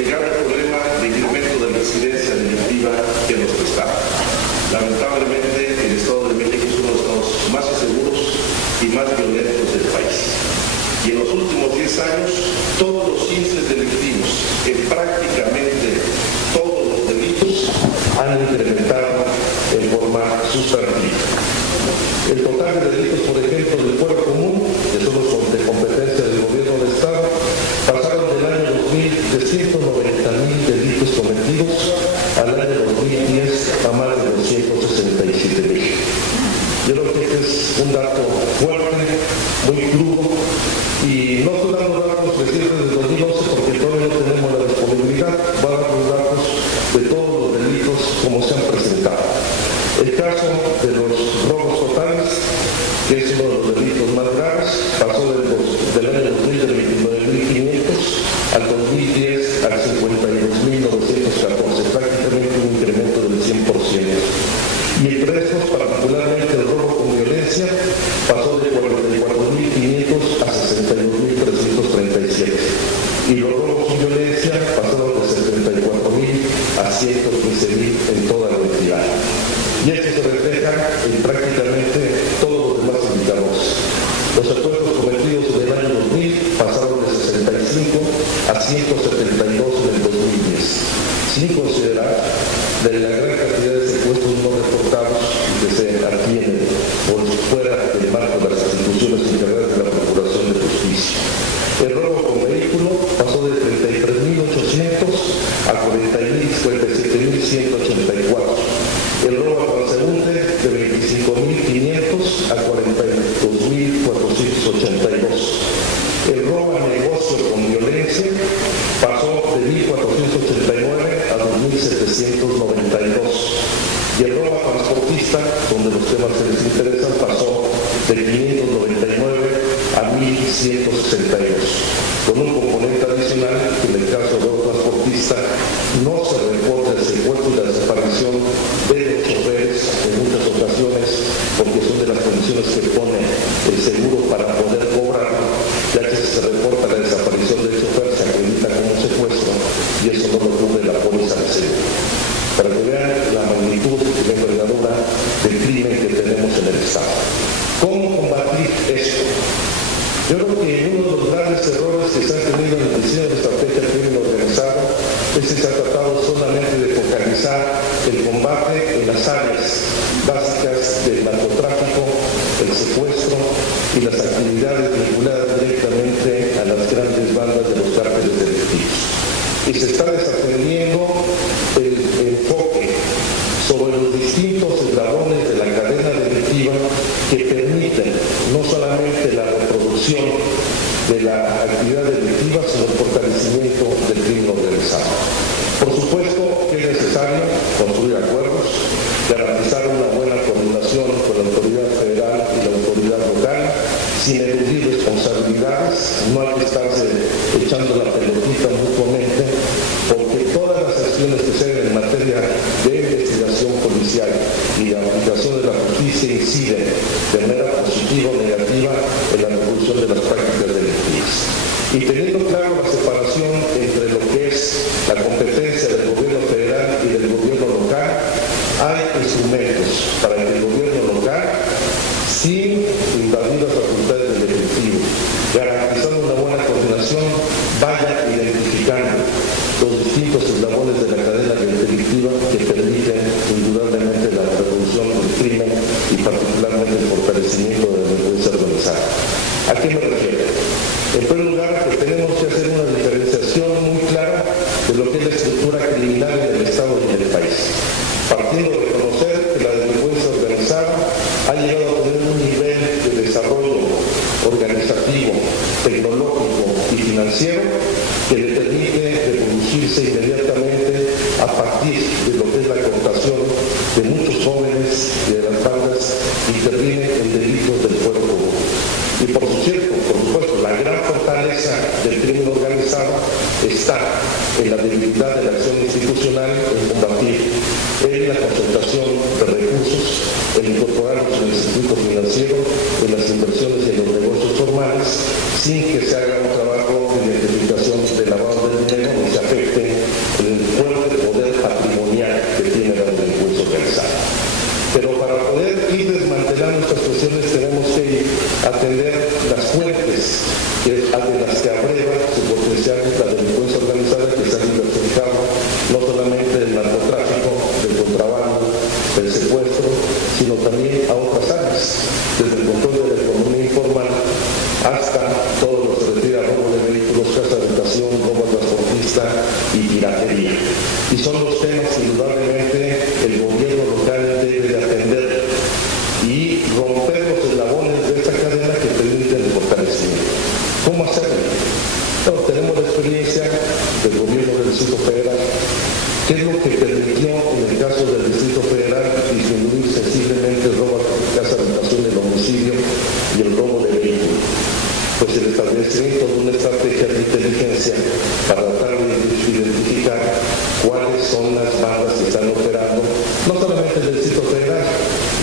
el grave problema de incremento de residencia delictiva en nuestro estado. Lamentablemente, el Estado de México es uno de los estados más inseguros y más violentos del país. Y en los últimos 10 años, todos los índices delictivos, en prácticamente todos los delitos, han incrementado en forma sustantiva. El total de delitos, por ejemplo, del fuero común, que son los de competencia del gobierno del Estado, pasaron del año 2000 de 190,000 delitos cometidos al año 2010 a más de 267,000. Yo creo que este es un dato fuerte, muy crudo, y no estoy dando datos recientes del 2011 porque todavía no tenemos la disponibilidad. Va a dar los datos de todos los delitos como se han presentado. El caso de los robos totales, que es uno de los delitos más graves, pasó del año 2000 de 29.500 al 2010 al 52.914, prácticamente un incremento del 100%. Y el precio, particularmente el robo con violencia, pasó de 44.500 a 62.337. Y los robos sin violencia pasaron de 74.000 a 115.000 en toda la entidad. Y esto se refleja en prácticamente todos los demás indicadores. Los secuestros cometidos en el año 2000 pasaron de 65 a 172 en el 2010, sin considerar de la gran cantidad de secuestros no reportados que se atienden por fuera del marco de las instituciones integrales de la Procuración de Justicia. El robo con vehículo pasó de 33.800 a 47.184. El robo a transeúnte de 25.500 a 42.482. El robo a negocio con violencia pasó de 1.489 a 2.792. Y el robo a transportista, donde los temas que les interesan, pasó de 599 a 1.162. Con un componente adicional que en el caso de robo transportista no se reporta el secuestro y la desaparición de los choferes en muchas ocasiones, porque son de las condiciones que pone el seguro para poder cobrarlo, ya que si se reporta la desaparición del chofer se acredita como secuestro y eso no lo cubre la póliza de seguro. Para que vean la magnitud y la envergadura del crimen que tenemos en el Estado. ¿Cómo combatir esto? Yo creo que uno de los grandes errores que se han tenido en el diseño de la estrategia del crimen organizado es que se ha tratado solamente de focalizar el combate en las áreas básicas del narcotráfico, el secuestro y las actividades vinculadas directamente a las grandes bandas de los cárteles delictivos. Y se está desatendiendo el enfoque sobre los distintos eslabones de la cadena delictiva que permiten no solamente la reproducción de la actividad delictiva, sino el fortalecimiento del crimen organizado. Por supuesto que es necesario construir acuerdos, garantizar una buena coordinación con la autoridad federal y la autoridad local, sin eludir responsabilidades. No hay que estarse echando la pelotita mutuamente, porque todas las acciones que se hagan en materia de investigación policial y de aplicación de la justicia inciden de manera positiva o negativa en la revolución de las prácticas delictivas. Y teniendo claro la separación entre lo que es la competencia del gobierno federal y del gobierno local, hay instrumentos para que el gobierno local, sin invadir las facultades del Ejecutivo, garantizando una buena coordinación, vaya identificando los distintos eslabones de la cadena delictiva que permiten indudablemente la revolución del crimen y particularmente el fortalecimiento de la delincuencia organizada. ¿A qué me refiero? En primer lugar, que tenemos que hacer una diferenciación muy clara de lo que es la estructura criminal en el Estado y en el país, partiendo de reconocer que la delincuencia organizada ha llegado a tener un nivel de desarrollo organizativo, tecnológico y financiero que le permite reproducirse inmediatamente a partir de lo que es la cooptación de muchos jóvenes y de las bandas que intervienen en delitos del fuero común. Y por supuesto, la gran fortaleza del crimen organizado está en la debilidad de la acción institucional en combatir, en la concentración de recursos, en incorporarlos en el circuito financiero, en las inversiones y en los negocios formales, sin que se haga un trabajo de identificación de lavado del dinero ni se afecten la delincuencia organizada que se ha diversificado no solamente del narcotráfico, del contrabando, del secuestro, sino también a otras áreas, desde el control de la economía informal hasta todo lo que se refiere a robo de vehículos, casa de habitación, robo transportista y piratería. Y son los temas que indudablemente el gobierno local debe de atender y romper los eslabones de esta cadena que permiten el fortalecimiento. ¿Cómo hacerlo? Bueno, tenemos la experiencia del gobierno del Distrito Federal. ¿Qué es lo que permitió en el caso del Distrito Federal disminuir sensiblemente el robo de casa de habitación, el homicidio y el robo de vehículos? Pues el establecimiento de una estrategia de inteligencia para tratar de identificar cuáles son las bandas que están operando, no solamente en el Distrito Federal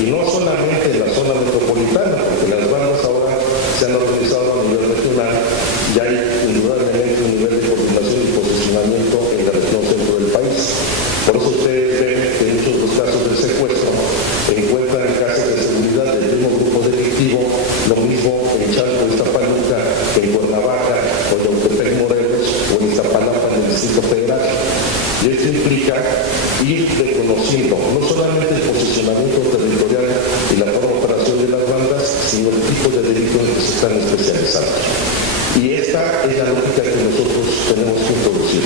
y no solamente en la zona metropolitana, porque las bandas ahora se han organizado a nivel regional y hay indudablemente un nivel de coordinación y posicionamiento en la región centro del país. Por eso ustedes ven que en muchos de los casos del secuestro encuentran casas de seguridad del mismo grupo delictivo, lo mismo en Chalco, Iztapaluca, en Cuernavaca, o en Yautepec, Morelos, o en Iztapalapa, en el Distrito Federal. Y esto implica ir reconociendo no solamente el posicionamiento territorial y la forma de operación de las bandas, sino el tipo de delitos en que se están especializando. Y esta es la lógica que nosotros tenemos que introducir.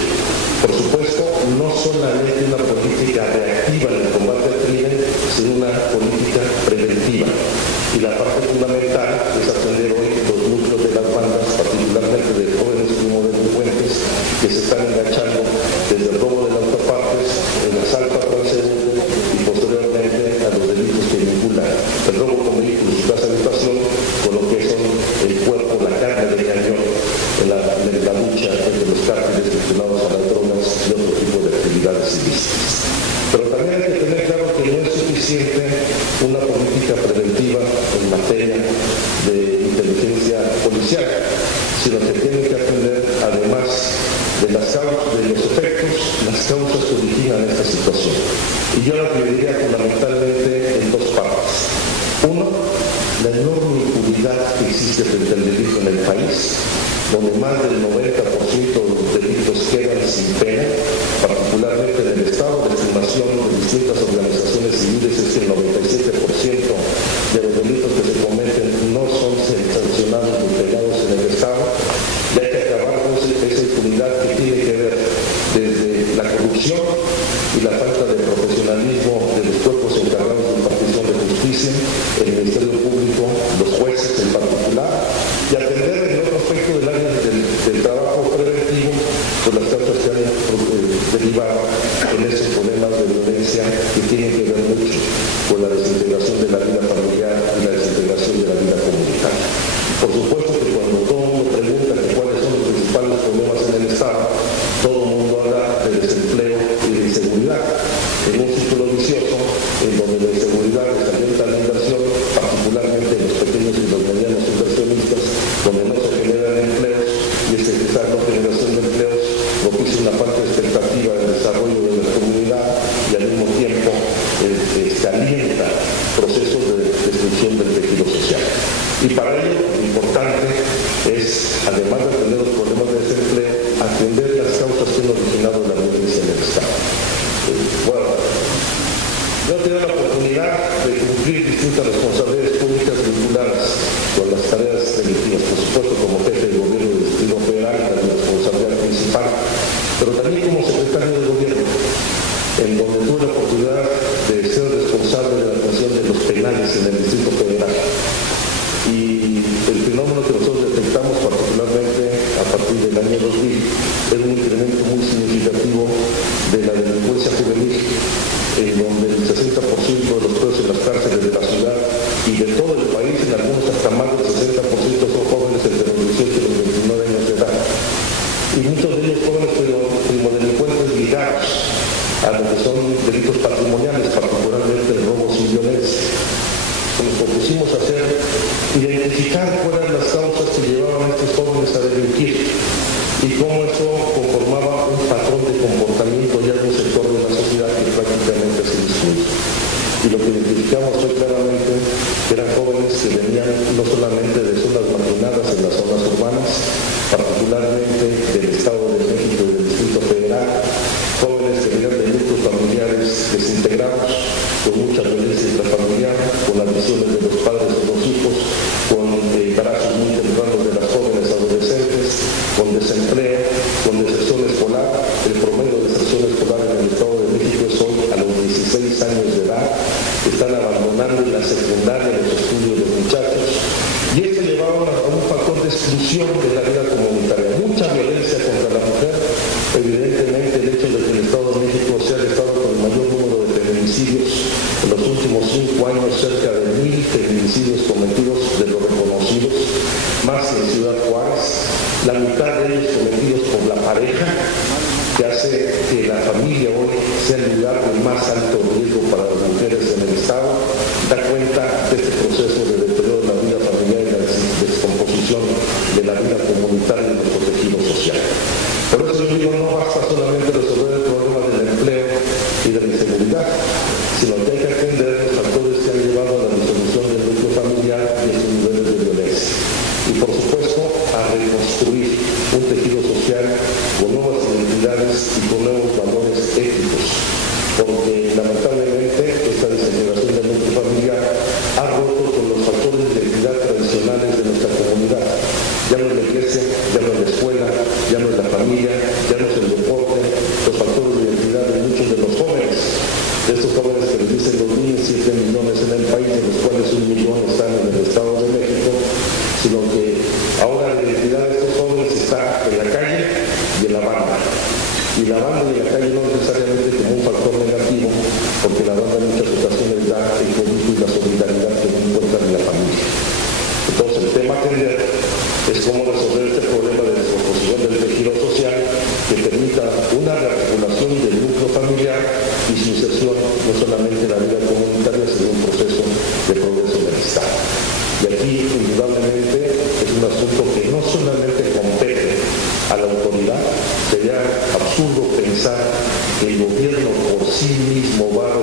Por supuesto, no solamente una política reactiva en el combate al crimen, sino una política preventiva. Y la parte fundamental es atender hoy los núcleos de las bandas, particularmente de jóvenes como delincuentes que se están enganchando desde el robo de autopartes, el asalto a transeúnte y posteriormente a los delitos que vinculan el robo con vehículos y casa de habitación con lo que son el cuerpo, la carne de cañón en la lucha entre los cárteles vinculados a las drogas y otro tipo de actividades ilícitas. Pero también hay que tener claro que no es suficiente una política preventiva en materia de inteligencia policial, sino que tiene que atender, además de las causas, de los efectos, las causas que originan esta situación. Y yo la dividiría fundamentalmente en dos partes. Uno, la enorme impunidad que existe frente al delito en el país, donde más del 90% de los delitos quedan sin pena, particularmente en el estado de estimación de distintas organizaciones civiles es que el 97% de los delitos que se cometen no son sancionados ni penados en el estado, y hay que acabar con esa impunidad que tiene que ver desde la corrupción y la falta de profesionalismo de los cuerpos encargados de impartición de justicia, el Ministerio Público, los jueces en particular, y atender en otro aspecto del área del trabajo preventivo por las causas que han derivado en esos problemas de violencia que tienen que ver mucho con la desintegración de la vida familiar y la desintegración de la vida comunitaria. Por supuesto que cuando todo el mundo pregunta cuáles son los principales problemas en el Estado, todo el mundo habla de desempleo y de inseguridad, en un círculo vicioso en donde la inseguridad desalienta la inversión, particularmente en los pequeños y los medianos inversionistas, donde no se generan empleos, y esa no generación de empleos propicia una falta de expectativa del desarrollo de la comunidad y al mismo tiempo alienta procesos de destrucción del tejido social. Y para ello lo importante es, además de atender los problemas de desempleo, atender las causas que han originado la violencia en el Estado. Bueno, yo he tenido la oportunidad de cumplir distintas responsabilidades públicas vinculadas con las tareas delictivas, por supuesto como jefe de gobierno del Distrito Federal, la responsabilidad principal, pero también como secretario de gobierno, en donde tuve la oportunidad de ser responsable de la atención de los penales en el Distrito Federal. Y el fenómeno que nosotros detectamos particularmente a partir del año 2000 es un incremento muy significativo de la delincuencia juvenil, en donde el 60% de los presos en las cárceles de la ciudad y de todo el país, en algunos hasta más del 60% son jóvenes entre los 18 y los 29 años de edad. Y muchos de ellos jóvenes como delincuentes ligados a lo que son delitos patrimoniales, particularmente el robo sin violencia. Nos propusimos hacer, identificar cuáles eran las causas que llevaban a estos jóvenes a delinquir y cómo eso conformaba con mucha violencia intrafamiliar, con adicciones de los padres o los hijos, con embarazos muy tempranos de las jóvenes adolescentes, con desempleo, con deserción escolar. El promedio de deserción escolar en el Estado de México es hoy a los 16 años de edad. Están abandonando en la secundaria los estudios de muchachos. Y esto llevaba a un factor de exclusión de la vida comunitaria. Mucha violencia contra la mujer. Evidentemente, el hecho de que el Estado de México sea el Estado con el mayor número de feminicidios en los últimos 5 años, cerca de 1000 feminicidios cometidos de los reconocidos, más en Ciudad Juárez, la mitad de ellos cometidos por la pareja, que hace que la familia hoy sea el lugar de más alto riesgo para las mujeres en el Estado, da cuenta de este proceso de deterioro de la vida familiar y la descomposición de la vida comunitaria y nuestro tejido social. Por eso yo digo, no basta solamente resolver el problema del empleo y de la inseguridad, sino que hay que atender los factores que han llevado a la disolución del núcleo familiar y a sus niveles de violencia. Y por supuesto, a reconstruir un tejido social con nuevas identidades y con nuevos valores éticos, porque lamentablemente esta desintegración del núcleo familiar ha roto con los factores de identidad tradicionales de nuestra comunidad. Ya no es la iglesia, ya no es la escuela, ya no es la familia, ya no es el deporte, los factores de identidad de muchos de los jóvenes, de estos jóvenes que les dicen los niños, 7 millones en el país, de los cuales 1 millón están en el Estado de México, sino que ahora la identidad de estos jóvenes está en la calle y en la banda. Y la banda y la calle no necesariamente como un factor negativo, porque la banda en muchas ocasiones da el cobijo y la solidaridad que no encuentran en la familia. Entonces el tema a atender es cómo resolver este problema de descomposición del tejido social que permita una rearticulación del núcleo familiar y su inserción no solamente en la vida comunitaria, sino un proceso de progreso en el Estado. Y aquí, indudablemente, es un asunto que no solamente compete a la autoridad, sería absurdo pensar que el gobierno por sí mismo va a